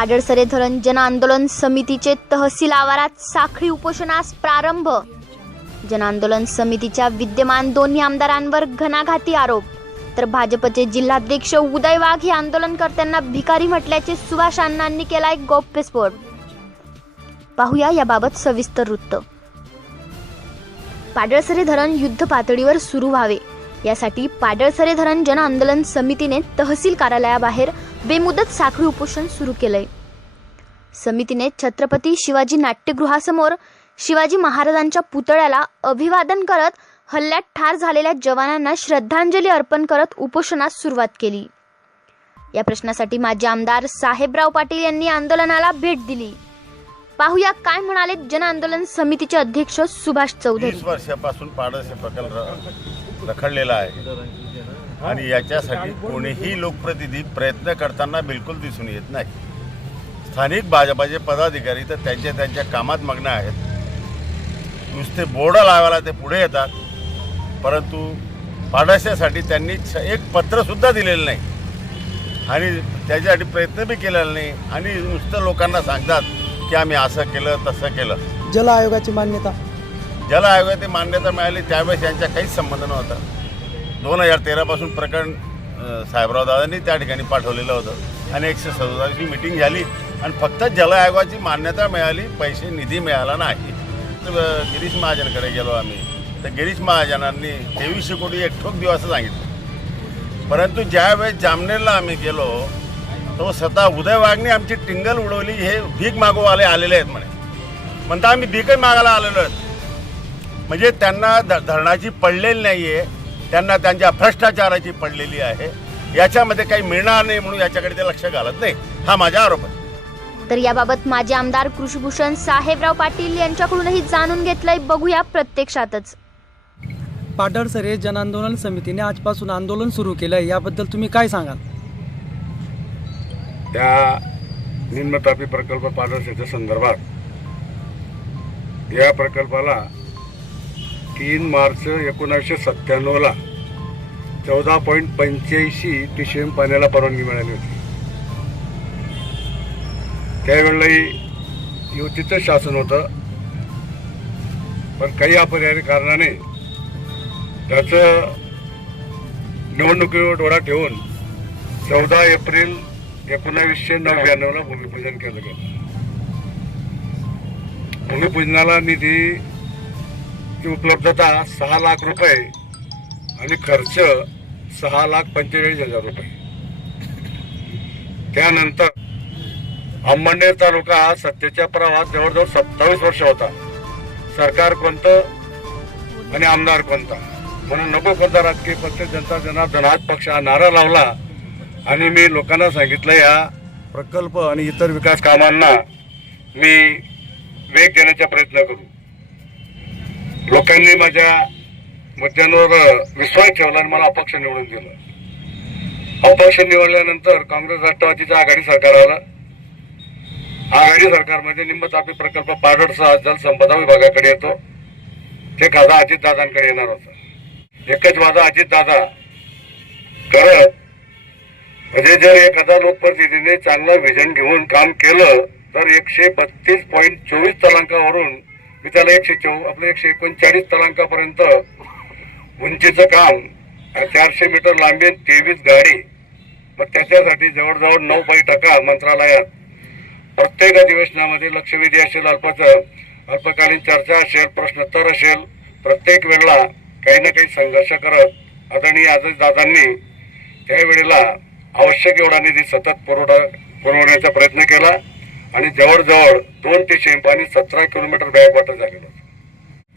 पाडळसरे धरण जन आंदोलन समितीचे तहसील आवारात साखळी उपोषणास प्रारंभ. जन आंदोलन समितीच्या विद्यमान दोन्ही आमदारांवर घणाघाती आरोप. तर भाजपचे जिल्हाध्यक्ष उदय वाघ हे आंदोलनकर्त्यांना भिकारी म्हटल्याचे सुभाष अण्णांनी केलाय गौप्यस्फोट पाहूया याबाबत सविस्तर वृत्त. पाडळसरे धरण युद्ध पातळीवर सुरू व्हावे. यासाठी पाडळसरे धरण जन आंदोलन समितीने तहसील कार्यालयाबाहेर बेमुदत साखळी उपोषण सुरू केलंय. समितीने छत्रपती शिवाजी नाट्यगृहासमोर शिवाजी महाराजांच्या पुतळ्याला अभिवादन करत हल्ल्यात ठार झालेल्या जवानांना श्रद्धांजली अर्पण करत उपोषणास सुरुवात केली. या प्रश्नासाठी माजी आमदार साहेबराव पाटील यांनी आंदोलनाला भेट दिली. पाहूया काय म्हणाले जन आंदोलन समितीचे अध्यक्ष सुभाष चौधरी. वर्षापासून पाडस हे प्रकल्प रखडलेला आहे. आणि याच्यासाठी कोणीही लोकप्रतिनिधी प्रयत्न करताना बिलकुल दिसून येत नाही. स्थानिक भाजपाचे पदाधिकारी तर त्यांच्या त्यांच्या कामात मग्न आहेत. नुसते बोर्ड लावायला ते पुढे येतात. परंतु पाडशासाठी त्यांनी एक पत्रसुद्धा दिलेलं नाही. आणि त्याच्यासाठी प्रयत्न बी केलेला नाही. आणि नुसतं लोकांना सांगतात की आम्ही असं केलं तसं केलं. जल आयोगाची मान्यता. जल आयोगाची मान्यता मिळाली त्यावेळेस यांचा काहीच संबंध नव्हता. दोन हजार तेरापासून प्रकरण साहेबराव दादांनी त्या ठिकाणी पाठवलेलं होतं. आणि एकशे सदुसष्टची मिटिंग झाली. आणि फक्त जल आयोगाची मान्यता मिळाली पैसे निधी मिळाला नाही. तर गिरीश महाजनकडे गेलो आम्ही. तर गिरीश महाजनांनी तेवीसशे कोटी एक ठोक दिवस सांगितलं. परंतु ज्यावेळेस जामनेरला आम्ही गेलो तो स्वतः उदय वाघने आमची टिंगल उडवली हे भीक मागोवाले आलेले आहेत म्हणे. म्हणता आम्ही भीकही मागायला आलेलो आहेत. म्हणजे त्यांना ध धरणाची पडलेली नाही आहे त्यांना त्यांच्या भ्रष्टाचाराची पडलेली आहे. याच्यामध्ये काही मिळणार नाही म्हणून याच्याकडे ते लक्ष घालत नाही. हा माझा आरोप आहे. तर याबाबत माजी आमदार कृषीभूषण साहेबराव पाटील यांच्याकडूनही जाणून घेतलंय. बघूया प्रत्यक्षातच. पाडळसरे जन आंदोलन समितीने आजपासून आंदोलन सुरू केलं आहे याबद्दल तुम्ही काय सांगाल? त्या निम्नतापी प्रकल्प पादरसेच्या संदर्भात या प्रकल्पाला तीन मार्च एकोणीसशे सत्त्याण्णवला चौदा पॉईंट पंच्याऐंशी टीसीएम पाण्याला परवानगी मिळाली होती. त्यावेळेलाही युतीचं शासन होतं. पण काही अपरिहार्य कारणाने त्याचं निवडणुकीवर डोळा ठेवून चौदा एप्रिल एकोणावीसशे नव्याण्णवला भूमिपूजन केलं गेलं. भूमिपूजनाला निधीची उपलब्धता सहा लाख रुपये आणि खर्च सहा लाख पंचेचाळीस हजार रुपये. त्यानंतर अंमळनेर तालुका हा सत्तेच्या प्रवाहात जवळजवळ सत्तावीस वर्ष होता. सरकार कोणतं आणि आमदार कोणता? म्हणून नको कोणता राजकीय पक्ष जनता जनार्दन हाच पक्ष हा नारा लावला आणि मी लोकांना सांगितलं या प्रकल्प आणि इतर विकास कामांना मी वेग देण्याचा प्रयत्न करू. लोकांनी माझ्या मुद्द्यांवर विश्वास ठेवला आणि मला अपक्ष निवडून दिलं. अपक्ष निवडल्यानंतर काँग्रेस राष्ट्रवादीचं आघाडी सरकार आलं. आघाडी सरकारमध्ये निंबतापी प्रकल्प पाडळसह जलसंपदा विभागाकडे येतो. ते खादा अजितदादांकडे येणार होता. एकच वादा अजितदादा करत म्हणजे जर एखादा लोकप्रतिनिधीने चांगलं विजन घेऊन काम केलं तर एकशे बत्तीस पॉईंट चोवीस तलांकावरून मी त्याला एकशे चौ आपलं एकशे एकोणचाळीस तलांकापर्यंत उंचीचं काम चारशे मीटर लांबी तेवीस गाडी मग त्याच्यासाठी जवळजवळ नऊ बैठका टका मंत्रालयात प्रत्येक अधिवेशनामध्ये लक्षवेधी असेल अल्पच अल्पकालीन चर्चा असेल प्रश्नोत्तर असेल प्रत्येक वेळेला काही ना काही संघर्ष करत आदरणीय आजच दादांनी त्यावेळेला आवश्यक एवढा निधी सतत पुरवठा पुरवण्याचा प्रयत्न केला आणि जवळजवळ दोन ते शेंपानी सतरा किलोमीटर बॅकवॉटर झालेलं होतं.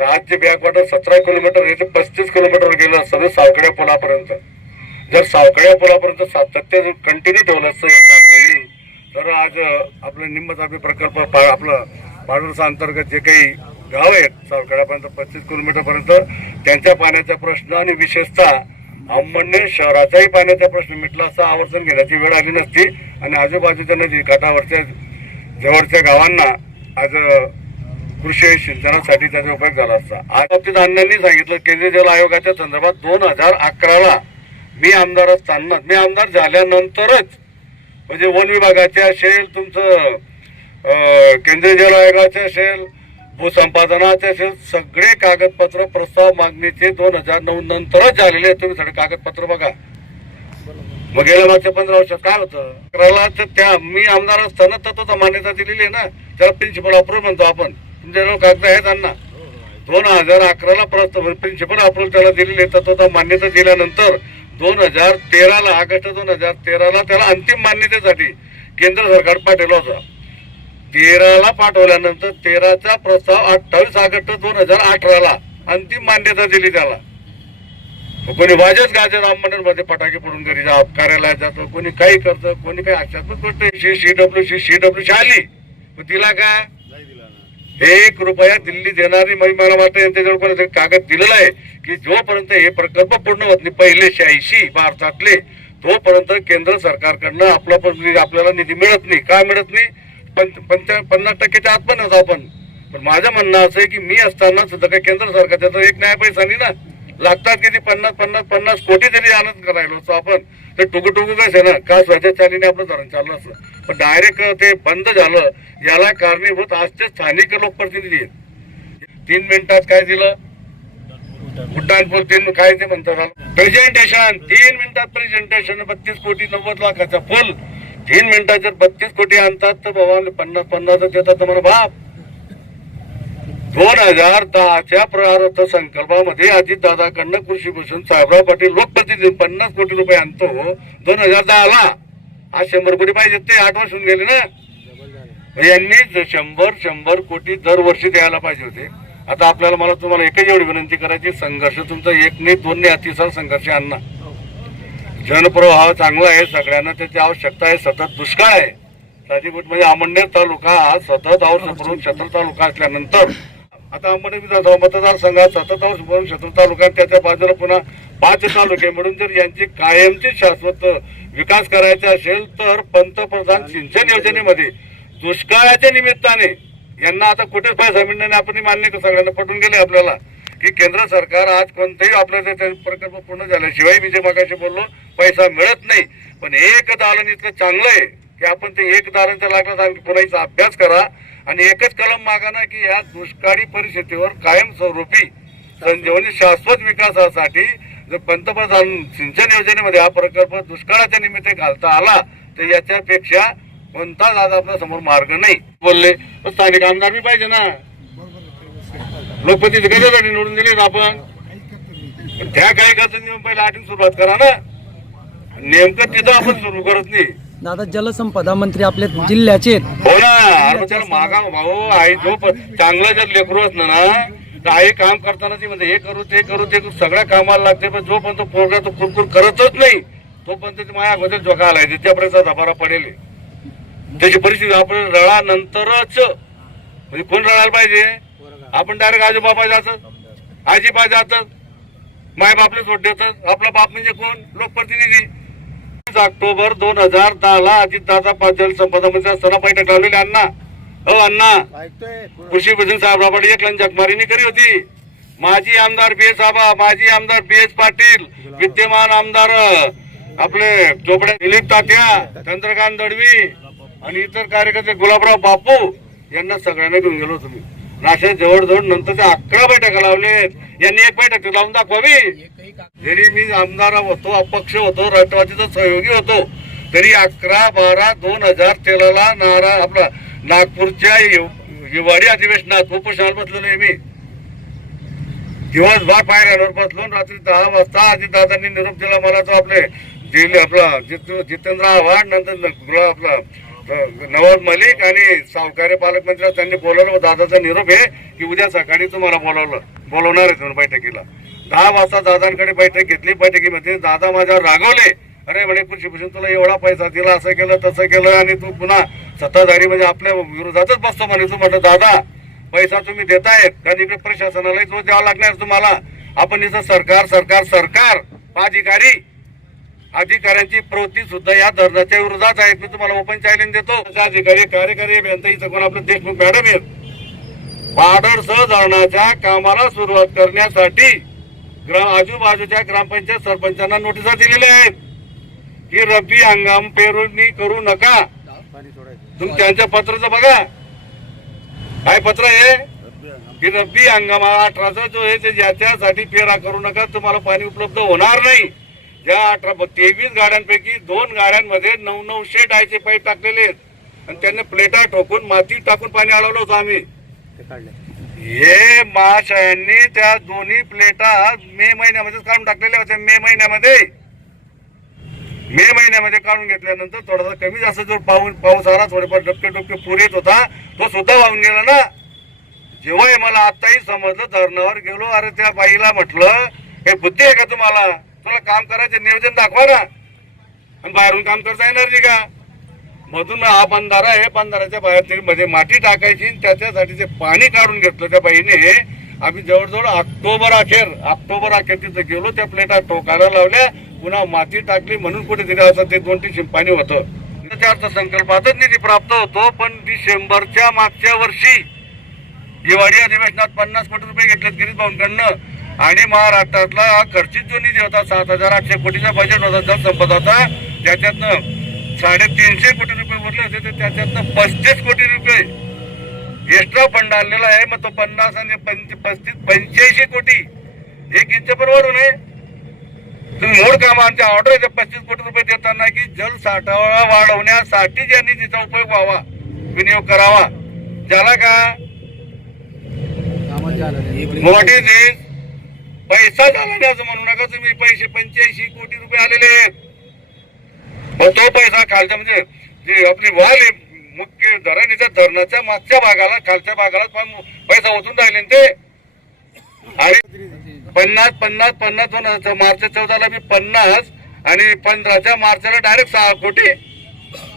तर आज जे बॅकवॉटर सतरा किलोमीटर हे ते पस्तीस किलोमीटर गेलं असतं सावकड्या पुलापर्यंत जर सावकड्या पुलापर्यंत सातत्य कंटिन्यू ठेवलं असतं या शासनाने तर आज आपलं निंबतापी प्रकल्प आपलं पाडोरसा अंतर्गत जे काही गाव आहेत सावकड्यापर्यंत पस्तीस किलोमीटरपर्यंत त्यांच्या पाण्याचा प्रश्न आणि विशेषतः अंबडने शहराचाही पाण्याचा प्रश्न मिटला असता आवर्तन घेण्याची वेळ आली नसती. आणि आजूबाजूच्या नदी काठावरच्या जवळच्या गावांना आज कृषी सिंचनासाठी त्याचा उपयोग झाला असता. आज बाबतीत अण्णांनी सांगितलं केंद्रीय जल आयोगाच्या संदर्भात दोन हजार अकराला मी आमदार असताना मी आमदार झाल्यानंतरच म्हणजे वन विभागाचे असेल तुमचं केंद्रीय जल आयोगाचे असेल भूसंपादनाचे असेल सगळे कागदपत्र प्रस्ताव मागणीचे दोन हजार नऊ नंतरच झालेले आहेत. तुम्ही सगळे कागदपत्र बघा. मग गेल्या मागच्या पंधरा वर्षात काय होतं? अकराला तर त्या मी आमदार असताना तत्वता मान्यता दिलेली आहे ना? त्याला प्रिन्सिपल अप्रूव्ह म्हणतो आपण. तुमच्याजवळ कागद आहेत त्यांना दोन हजार अकराला प्रिन्सिपल अप्रूव्ह त्याला दिलेली आहे तत्वता मान्यता दिल्यानंतर दोन हजार तेराला ऑगस्ट दोन हजार तेराला त्याला अंतिम मान्यतेसाठी केंद्र सरकार पाठवलं होतं. तेराला पाठवल्यानंतर तेराचा प्रस्ताव अठ्ठावीस ऑगस्ट दोन हजार अठराला अंतिम मान्यता दिली त्याला. कोणी वाजत गाजत मध्ये फटाके पडून घरी जा कार्यालयात जातो कोणी काही करतं कोणी काही आश्चर्य गोष्ट C C W C C W ची आली मग तिला काय? एक रुपया दिल्ली देणारी म्हणजे मला वाटतं. यांच्याजवळ कोणीतरी कागद दिलेला आहे की जोपर्यंत हे प्रकल्प पूर्ण होत नाही पहिले शहाऐंशी भारतातले तोपर्यंत केंद्र सरकारकडनं आपला पण निधी- आपल्याला निधी मिळत नाही. का मिळत नाही? पंचा पन्नास टक्क्याच्या आत पण होतो आपण. पण माझं म्हणणं असं आहे की मी असताना सुद्धा काही केंद्र सरकार त्याचा एक न्याय पैसा नाही ना. लागतात किती? पन्नास पन्नास पन्नास कोटी तरी आनंद करायला होतो आपण. ते टुकू टुकू कसं आहे ना. का स्वतः चालीने आपलं धरण चाललं असतं पण डायरेक्ट ते बंद झालं याला कारणीभूत आजचे स्थानिक लोकप्रतिनिधी तीन मिनिटात काय दिलं? उड्डाणपूर तीन काय ते म्हणतात प्रेझेंटेशन तीन मिनिटात प्रेझेंटेशन बत्तीस कोटी नव्वद लाखाचा फुल. तीन मिनिटात जर बत्तीस कोटी आणतात तर बाबा पन्नास पन्नास देतात तर म्हणा बाप. दोन हजार दहाच्या प्रारंभ संकल्पामध्ये अजितदादाकडनं कृषी भूषण साहेबराव पाटील लोकप्रतिनिधी पन्नास कोटी रुपये आणतो दोन हजार दहाला. आज शंभर कोटी पाहिजे ते आठ वर्ष होऊन गेले ना. म्हणजे यांनी शंभर शंभर कोटी दरवर्षी द्यायला पाहिजे होते. आता आपल्याला मला तुम्हाला एकच एवढी विनंती करायची संघर्ष तुमचा एक नाही दोन नाही अतिसार संघर्ष आणणार जनप्रवाह चांगला आहे सगळ्यांना त्याची आवश्यकता आहे सतत दुष्काळ आहे. साजीपूट म्हणजे अमळनेर तालुका हा सतत आवश्यक शत्र तालुका असल्यानंतर. आता अमळनेर विधानसभा मतदारसंघात सतत आवश्यक शत्र तालुका त्याच्या बाजूला पुन्हा पाच तालुके म्हणून जर यांची कायमची शाश्वत विकास करायचा असेल तर पंतप्रधान सिंचन योजनेमध्ये दुष्काळाच्या निमित्ताने यांना आता कुठेच पैसा मिळणार नाही आपण मान्य सगळ्यांना पटून गेले आपल्याला की केंद्र सरकार आज कोणतेही ते प्रकल्प पूर्ण झाल्याशिवाय मी जे मगाशी बोललो पैसा मिळत नाही. पण एक दालन इतकं चांगलं आहे की आपण ते एक दालनच्या लागला आणखी पुन्हा अभ्यास करा आणि एकच कलम मागा ना की या दुष्काळी परिस्थितीवर कायमस्वरूपी संजीवनी शाश्वत विकासासाठी जर पंतप्रधान सिंचन योजनेमध्ये हा प्रकल्प दुष्काळाच्या निमित्त घालता आला तर याच्यापेक्षा कोणताच आज आपल्यासमोर मार्ग नाही. बोलले तर स्थानिक आमदार बी पाहिजे ना. लोकप्रतिनिधी कशासाठी निवडून दिले आपण. पण त्या काही करता पहिले आठवून सुरुवात करा ना. नेमकं तिथं आपण सुरू करत नाही. दादा जलसंपदा मंत्री आपल्या जिल्ह्याचे हो ना मग भाऊ आई जो प- चांगलं जर लेकरू असलं ना तर काम करताना ती म्हणजे हे करू ते करू ते करू सगळ्या कामाला लागते पण जोपर्यंत पोरगा तो कुरकुर करतच नाही तोपर्यंत ती माझ्या अगोदर जोखा आलाय त्यापर्यंत धबारा पडेल त्याची परिस्थिती आपण रळा नंतरच म्हणजे कोण रळायला पाहिजे? आपण डायरेक्ट आजोबाबा जातात आजीबा जातात माय बापले सोड देतात. आपला बाप म्हणजे कोण? लोकप्रतिनिधी. ऑक्टोबर दोन हजार दहा ला अजितदादा पाटील संपदा मंत्री असताना बैठक लावलेली अण्णा. हो अण्णा. कृषी भूषण साहेब राबाडी एक जगमारीने करी होती. माजी आमदार बी एस आबा माजी आमदार बी एस पाटील विद्यमान आमदार आपले चोपड्या दिलीप तात्या चंद्रकांत दडवी आणि इतर कार्यकर्ते गुलाबराव बापू यांना सगळ्यांना घेऊन गेलो तुम्ही अशा जवळजवळ नंतरच्या अकरा बैठका लावलेत. यांनी एक बैठक लावून दाखवावी जरी मी आमदार होतो अपक्ष होतो राष्ट्रवादीचा सहयोगी होतो तरी अकरा बारा दोन हजार तेराला नारा आपला नागपूरच्या हिवाळी अधिवेशनात उपोषणाला बसलो आहे मी. दिवसभर पायऱ्यावर बसलो रात्री दहा वाजता अजितदादांनी निरोप दिला मला तो आपले जिल्हे आपला जितेंद्र आव्हाड नंतर आपला नवाज नवाब मलिक आणि सावकारे पालकमंत्री त्यांनी बोलवलं दादाचा निरोप आहे की उद्या सकाळी तुम्हाला बोलावलं बोलवणार आहे तुम्ही बैठकीला. दहा वाजता दादांकडे बैठक घेतली बैठकीमध्ये दादा माझ्यावर रागवले. अरे म्हणे कृषी तुला एवढा पैसा दिला असं केलं तसं केलं आणि तू पुन्हा सत्ताधारी म्हणजे आपल्या विरोधातच बसतो म्हणे. तू म्हटलं दादा पैसा तुम्ही देतायत कारण इकडे प्रशासनालाही तो द्यावा लागणार तुम्हाला. आपण इथं सरकार सरकार सरकार अधिकारी अधिकाऱ्यांची प्रवृत्ती सुद्धा या धरणाच्या विरोधात आहेत. मी तुम्हाला ओपन चॅलेंज देतो. अधिकारी कार्यकारी अभियंता इथं कोण? आपले देशमुख मॅडम आहेत. पाडळसह धरणाच्या कामाला सुरुवात करण्यासाठी ग्राम आजूबाजूच्या ग्रामपंचायत सरपंचांना नोटिसा दिलेल्या आहेत. की रब्बी हंगाम पेरणी करू नका. तुम्ही त्यांच्या पत्राचं बघा. काय पत्र आहे? की रब्बी हंगाम अठराचा जो आहे ते ज्याच्यासाठी पेरा करू नका. तुम्हाला पाणी उपलब्ध होणार नाही. ज्या अठरा तेवीस गाड्यांपैकी दोन गाड्यांमध्ये नऊ नऊशे डायचे पाईप टाकलेले आहेत. आणि त्यांनी प्लेटा ठोकून माती टाकून पाणी अडवलं होतं आम्ही. हे महाशयांनी त्या दोन्ही प्लेटा मे महिन्यामध्येच काढून टाकलेल्या होत्या मे महिन्यामध्ये. मे महिन्यामध्ये काढून घेतल्यानंतर थोडासा कमी जास्त जो पाऊस पाऊस आला थोडेफार डबके डबके पूर येत होता तो सुद्धा वाहून गेला ना. जेव्हा हे मला आताही समजलं धरणावर गेलो अरे त्या बाईला म्हटलं हे बुद्धी आहे का तुम्हाला? तुला काम करायचं नियोजन दाखवा ना. आणि बाहेरून काम करता येणार नाही का? मधून हा बंधारा हे बंधाराच्या बाहेर म्हणजे मध्ये माती टाकायची त्याच्यासाठी ते पाणी काढून घेतलं त्या बाईने आम्ही जवळजवळ ऑक्टोबर अखेर ऑक्टोबर अखेर तिथं गेलो त्या प्लेटा टोकायला लावल्या. पुन्हा माती टाकली म्हणून कुठे दिलं असं ते दोन तीन पाणी होतं. त्याच्या अर्थसंकल्पातच निधी प्राप्त होतो पण डिसेंबरच्या मागच्या वर्षी दिवाळी अधिवेशनात पन्नास कोटी रुपये घेतलेत गिरीश भाऊंकडनं. आणि महाराष्ट्रातला हा खर्चित जो निधी होता सात हजार आठशे कोटीचा बजेट होता जलसंपदाचा त्याच्यातनं साडेतीनशे कोटी रुपये उरले होते तर त्याच्यातनं पस्तीस कोटी रुपये एक्स्ट्रा फंड आणलेला आहे. मग तो पन्नास आणि पंच- पस्तीस पंच्याऐंशी कोटी एक इंच पण वाढू नये. तुम्ही मूळ काम आमच्या ऑर्डर पस्तीस कोटी रुपये देताना की जल साठा वाढवण्यासाठी ज्या निधीचा उपयोग व्हावा विनियोग करावा. झाला का? व्हॉट इज इज पैसा झाला नाही असं म्हणू नका तुम्ही. पैसे पंच्याऐंशी कोटी रुपये आलेले आहेत. मग तो पैसा खालच्या म्हणजे जी आपली वाल आहे मुख्य धरणीच्या धरणाच्या मागच्या भागाला खालच्या भागाला पैसा ओतून राहिले ते. आणि पन्नास पन्नास पन्नास दोन मार्च चौदाला मी पन्नास आणि पंधराच्या मार्चला डायरेक्ट सहा कोटी.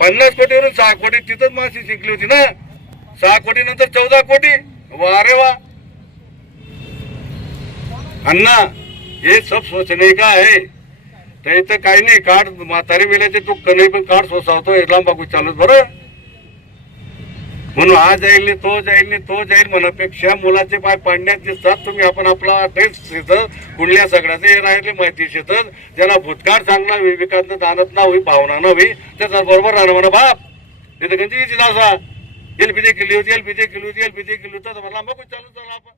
पन्नास कोटीवरून सहा कोटी तिथंच माशी शिकली होती ना. सहा कोटी नंतर चौदा कोटी. वा रे वा. अण्णा हे सब सोचणे का आहे तर इथं काही नाही कार्ड म्हातारी वेळेचे तू कधी पण कार्ड सोसावतो इथला बाबू चालत बरं. म्हणून हा जाईल नाही तो जाईल नाही तो जाईल म्हणण्यापेक्षा मुलाचे पाय पाडण्यात दिसतात. तुम्ही आपण आपला टेस्ट शेतात कुंडल्या सगळ्याचं हे राहिले माहिती शेतात ज्याला भूतकाळ चांगला होई विकास दानत ना होई भावना ना होई त्याचा बरोबर राहणं म्हणा बाप. तिथे किती असा जे केली होती एलपीजे किल्ली होती एलपीजे किल्ली होती. म्हणला मग चालू चालू आपण?